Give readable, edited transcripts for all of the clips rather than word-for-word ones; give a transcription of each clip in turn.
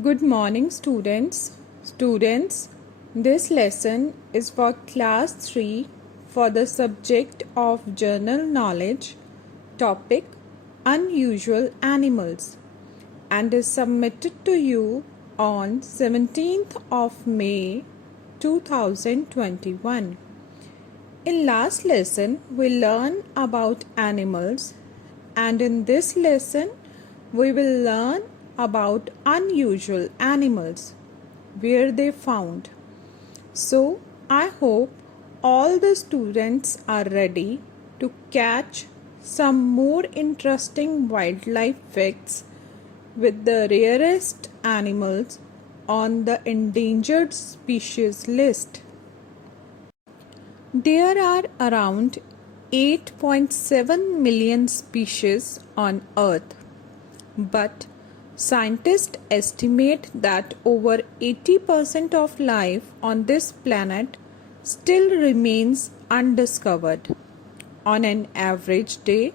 Good morning, students. Students, this lesson is for class 3 for the subject of general knowledge, topic unusual animals, and is submitted to you on 17th of May 2021. In last lesson, we learned about animals, and in this lesson, we will learn about unusual animals, where they found. So, I hope all the students are ready to catch some more interesting wildlife facts with the rarest animals on the endangered species list. There are around 8.7 million species on Earth, but scientists estimate that over 80% of life on this planet still remains undiscovered. On an average day,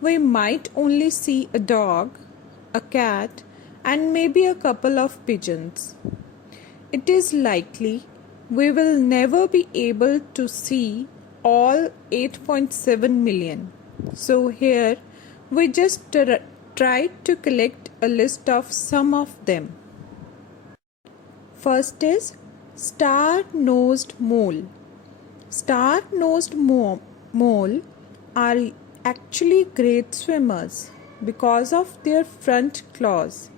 we might only see a dog, a cat, and maybe a couple of pigeons. It is likely we will never be able to see all 8.7 million. So here we just tried to collect a list of some of them. First is Starnosed Mole. Starnosed mole are actually great swimmers because of their front claws,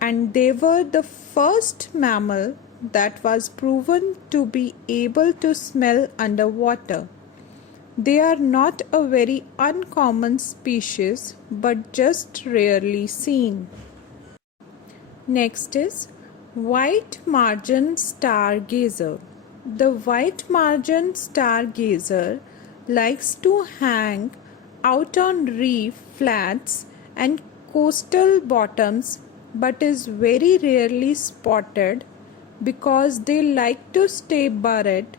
and they were the first mammal that was proven to be able to smell underwater. They are not a very uncommon species but just rarely seen. Next is white margin stargazer. The white margin stargazer likes to hang out on reef flats and coastal bottoms but is very rarely spotted because they like to stay buried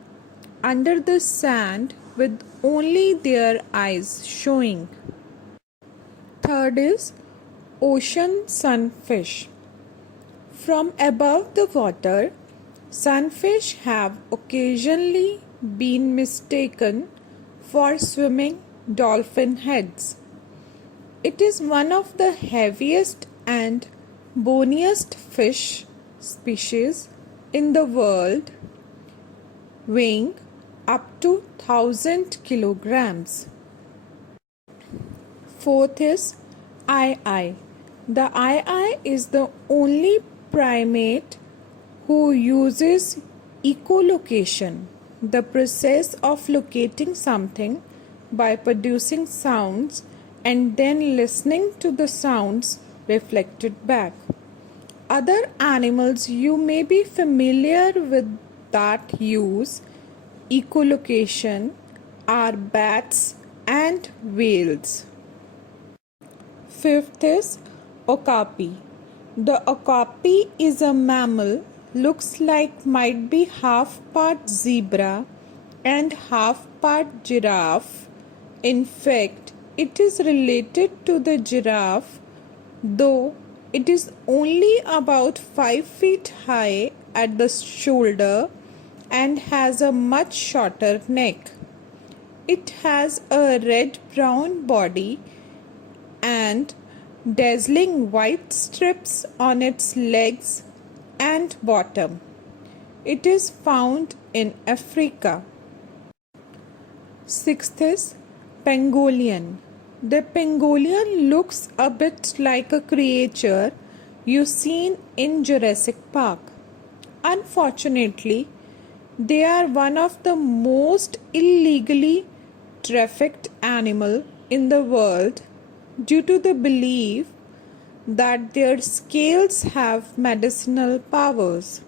under the sand with only their eyes showing. Third is ocean sunfish. From above the water, sunfish have occasionally been mistaken for swimming dolphin heads. It is one of the heaviest and boniest fish species in the world, weighing up to 1,000 kilograms. Fourth is ii. The ii is the only primate who uses echolocation, the process of locating something by producing sounds and then listening to the sounds reflected back. Other animals you may be familiar with that use echolocation are bats and whales. Fifth is Okapi. The Okapi is a mammal, looks like might be half part zebra and half part giraffe. In fact, it is related to the giraffe, though it is only about 5 feet high at the shoulder and has a much shorter neck. It has a red-brown body and dazzling white strips on its legs and bottom. It is found in Africa. Sixth is Bengolian. The Bengolian looks a bit like a creature you seen in Jurassic Park. Unfortunately, they are one of the most illegally trafficked animal in the world due to the belief that their scales have medicinal powers.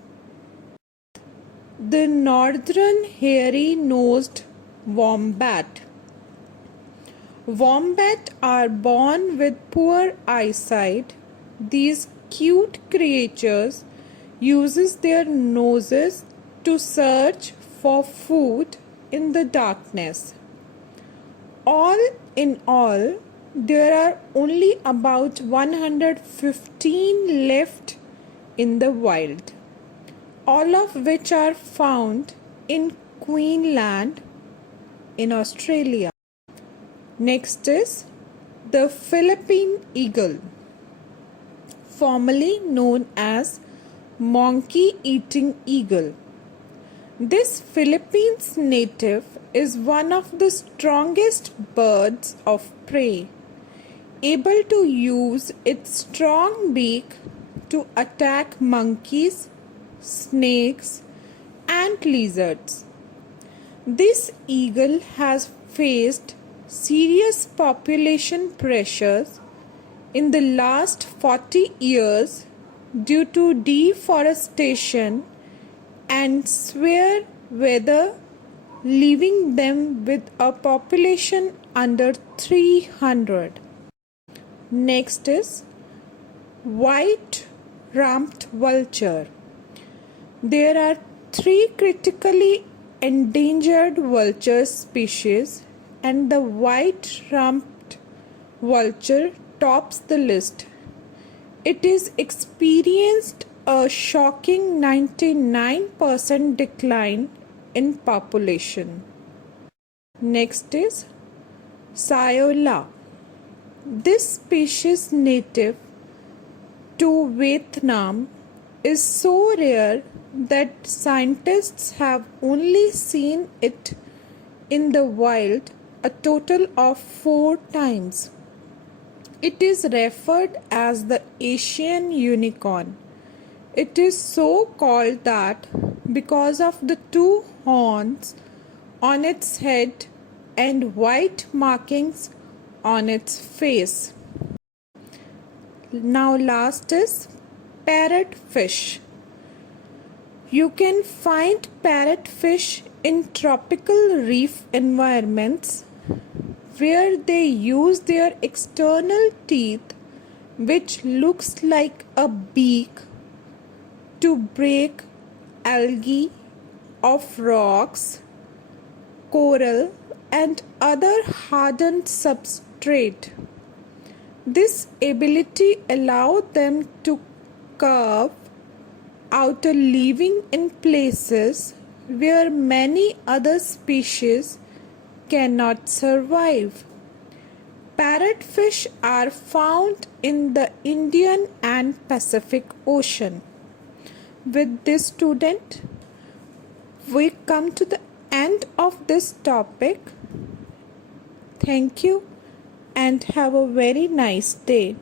The northern hairy-nosed wombat. Wombat are born with poor eyesight. These cute creatures uses their noses to search for food in the darkness. All in all, there are only about 115 left in the wild, all of which are found in Queensland in Australia. Next is the Philippine Eagle, formerly known as monkey-eating eagle. This Philippines native is one of the strongest birds of prey, able to use its strong beak to attack monkeys, snakes, and lizards. This eagle has faced serious population pressures in the last 40 years due to deforestation and severe weather, leaving them with a population under 300. Next is white-rumped vulture. There are 3 critically endangered vulture species, and the white-rumped vulture tops the list. It is experienced a shocking 99% decline in population. Next is Sayola. This species native to Vietnam is so rare that scientists have only seen it in the wild a total of 4 times. It is referred as the Asian unicorn. It is so called that because of the 2 horns on its head and white markings on its face. Now last is parrotfish. You can find parrotfish in tropical reef environments where they use their external teeth, which looks like a beak, to break algae off rocks, coral, and other hardened substrate. This ability allowed them to carve out a living in places where many other species cannot survive. Parrotfish are found in the Indian and Pacific Ocean. With this, student, we come to the end of this topic. Thank you and have a very nice day.